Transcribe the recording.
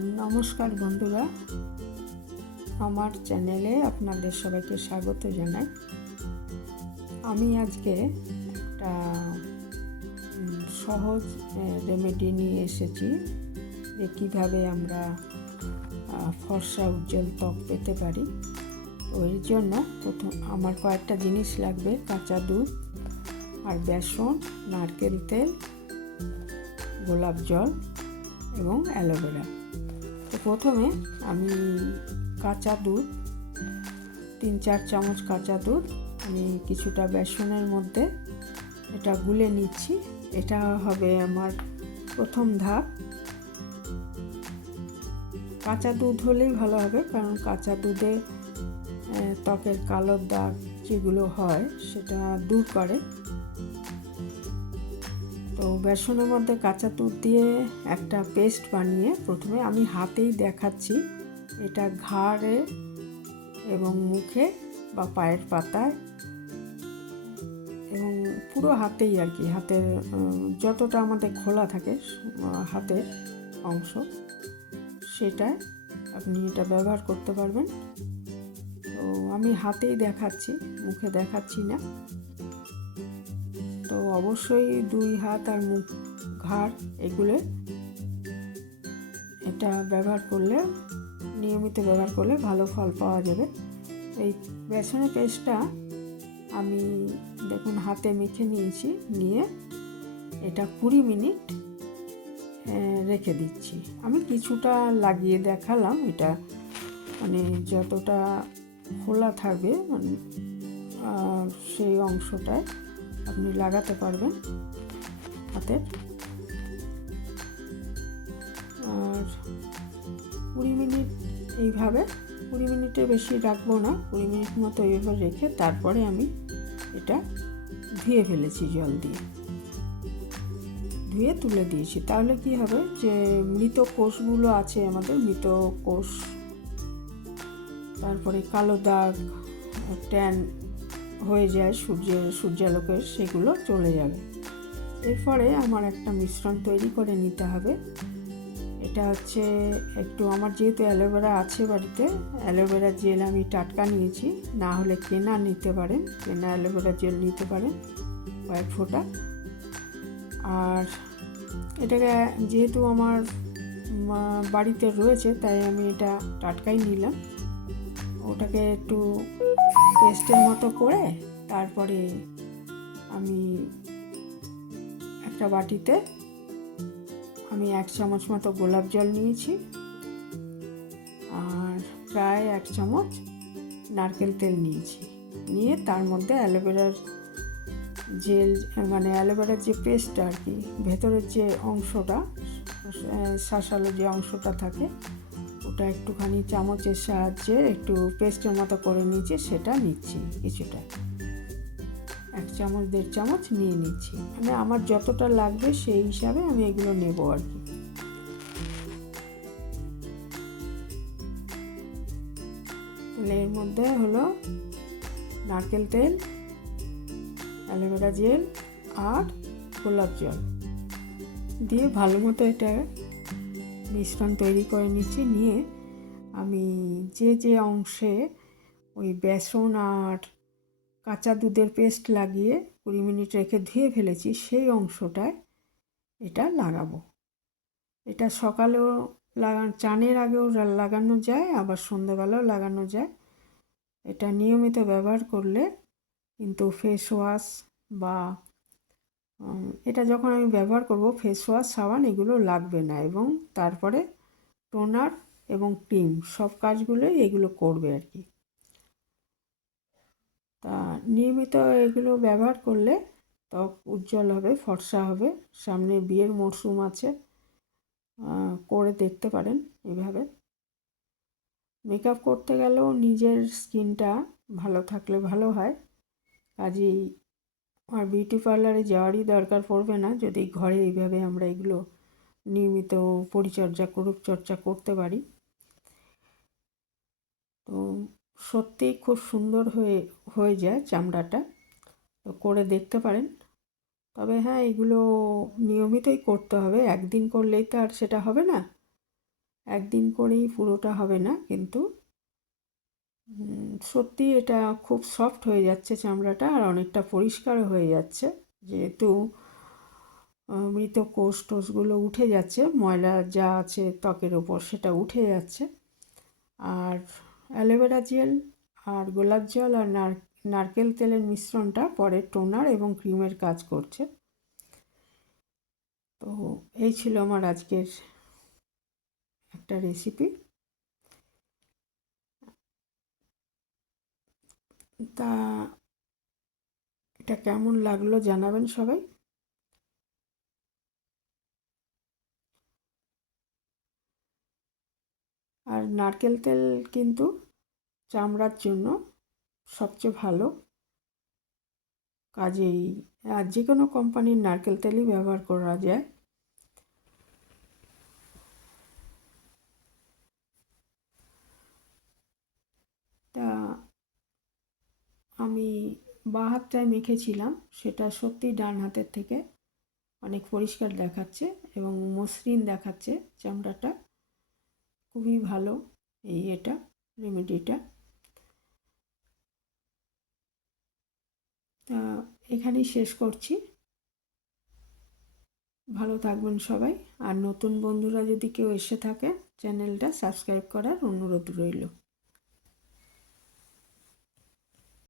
নমস্কার বন্ধুরা, আমার চ্যানেলে আপনাদের সবাইকে স্বাগত জানাই। আমি আজকে একটা সহজ রেমেডি নিয়ে এসেছি যে কীভাবে আমরা ফর্সা উজ্জ্বল ত্বক পেতে পারি। ওই জন্য প্রথম আমার কয়েকটা জিনিস লাগবে: কাঁচা দুধ আর বেসন, নারকেল তেল, গোলাপ জল এবং অ্যালোভেরা। তো প্রথমে আমি কাঁচা দুধ 3-4 চামচ কাঁচা দুধ আমি কিছুটা বেসনের মধ্যে এটা গুলে নিচ্ছি। এটা হবে আমার প্রথম ধাপ। কাঁচা দুধ হলেই ভালো হবে, কারণ কাঁচা দুধে ত্বকের কালো দাগ যেগুলো হয় সেটা দূর করে। তো বেসনের মধ্যে কাঁচা দুধ দিয়ে একটা পেস্ট বানিয়ে প্রথমে আমি হাতেই দেখাচ্ছি। এটা ঘাড়ে এবং মুখে বা পায়ের পাতায় এবং পুরো হাতেই আর কি, হাতের যতটা আমাদের খোলা থাকে হাতের অংশ, সেটায় আপনি এটা ব্যবহার করতে পারবেন। তো আমি হাতেই দেখাচ্ছি, মুখে দেখাচ্ছি না। তো অবশ্যই 2 হাত আর মুখ, ঘাড় এগুলো এটা ব্যবহার করলে, নিয়মিত ব্যবহার করলে ভালো ফল পাওয়া যাবে। এই বেসনের পেস্টটা আমি দেখুন হাতে মেখে নিয়েছি, নিয়ে এটা 20 মিনিট রেখে দিচ্ছি। আমি কিছুটা লাগিয়ে দেখালাম। এটা মানে যতটা খোলা থাকবে মানে সেই অংশটায় আপনি লাগাতে পারবেন হাতের। আর 20 মিনিট এইভাবে, 20 মিনিটের বেশি রাখবো না, 20 মিনিট মতো এইভাবে রেখে তারপরে আমি এটা ধুয়ে ফেলেছি, জল দিয়ে ধুয়ে তুলে দিয়েছি। তাহলে কি হবে, যে মৃত কোষগুলো আছে আমাদের, মৃত কোষ, তারপরে কালো দাগ, ট্যান হয়ে যায় সূর্যালোকের, সেগুলো চলে যাবে। এরপরে আমার একটা মিশ্রণ তৈরি করে নিতে হবে। এটা হচ্ছে একটু, আমার যেহেতু অ্যালোভেরা আছে বাড়িতে, অ্যালোভেরা জেল আমি টাটকা নিয়েছি, না হলে কেনা নিতে পারেন, কেনা অ্যালোভেরা জেল নিতে পারেন কয়েক ফোঁটা। আর এটাকে যেহেতু আমার বাড়িতে রয়েছে তাই আমি এটা টাটকাই নিলাম। ওটাকে একটু পেস্টের মতো করে তারপরে আমি একটা বাটিতে আমি 1 চামচ মতো গোলাপ জল নিয়েছি, আর প্রায় 1 চামচ নারকেল তেল নিয়েছি। নিয়ে তার মধ্যে অ্যালোভেরার জেল, মানে অ্যালোভেরার যে পেস্টটা আর কি, ভেতরের যে অংশটা, শাঁসালো যে অংশটা থাকে, ওটা একটুখানি চামচের সাহায্যে একটু পেস্টের মতো করে নিয়েছি, সেটা নিচ্ছি কিছুটা, 1 চামচ 1.5 চামচ নিয়ে নিচ্ছি। মানে আমার যতটা লাগবে সেই হিসাবে আমি এগুলো নেব আর কি। তাহলে এর মধ্যে হলো নারকেল তেল, অ্যালোভেরা জেল আর গোলাপ জল দিয়ে ভালো মতো এটা মিশ্রণ তৈরি করে নিচ্ছি। নিয়ে আমি যে অংশে ওই বেসন আর কাঁচা দুধের পেস্ট লাগিয়ে 20 মিনিট রেখে ধুয়ে ফেলেছি, সেই অংশটায় এটা লাগাবো। এটা সকালেও চানের আগেও লাগানো যায়, আবার সন্ধ্যাবেলাও লাগানো যায়। এটা নিয়মিত ব্যবহার করলে কিন্তু ফেস ওয়াশ বা এটা যখন আমি ব্যবহার করব, ফেস ওয়াশ, সাবান এগুলো লাগবে না, এবং তারপরে টোনার এবং ক্রিম সব কাজগুলোই এগুলো করবে আর কি। তা নিয়মিত এগুলো ব্যবহার করলে ত্বক উজ্জ্বল হবে, ফর্সা হবে। সামনে বিয়ের মরশুম আছে, করে দেখতে পারেন এভাবে। মেকআপ করতে গেলেও নিজের স্কিনটা ভালো থাকলে ভালো হয়, কাজেই আর বিউটি পার্লারে যাওয়ারই দরকার পড়বে না যদি ঘরে এইভাবে আমরা এগুলো নিয়মিত রূপচর্চা করতে পারি। তো সত্যিই খুব সুন্দর হয়ে যায় চামড়াটা। তো করে দেখতে পারেন। তবে হ্যাঁ, এগুলো নিয়মিতই করতে হবে, একদিন করলেই তো আর সেটা হবে না। একদিন করেই পুরোটা হবে না, কিন্তু সত্যি এটা খুব সফট হয়ে যাচ্ছে চামড়াটা, আর অনেকটা পরিষ্কারও হয়ে যাচ্ছে, যেহেতু মৃত কোষ টোষগুলো উঠে যাচ্ছে, ময়লা যা আছে ত্বকের ওপর সেটা উঠে যাচ্ছে। আর অ্যালোভেরা জেল আর গোলাপ জল আর নারকেল তেলের মিশ্রণটা পরে টোনার এবং ক্রিমের কাজ করছে। তো এই ছিল আমার আজকের একটা রেসিপি। তা এটা কেমন লাগলো জানাবেন সবাই। আর নারকেল তেল কিন্তু চামড়ার জন্য সবচেয়ে ভালো, কাজেই আর যে কোনো কোম্পানির নারকেল তেলই ব্যবহার করা যায়। তা আমি বাঁ হাতটায় মেখেছিলাম, সেটা সত্যি ডান হাতের থেকে অনেক পরিষ্কার দেখাচ্ছে এবং মসৃণ দেখাচ্ছে চামড়াটা। খুবই ভালো এটা রেমেডিটা। তা এখানেই শেষ করছি। ভালো থাকবেন সবাই। আর নতুন বন্ধুরা যদি কেউ এসে থাকে, চ্যানেলটা সাবস্ক্রাইব করার অনুরোধ রইল।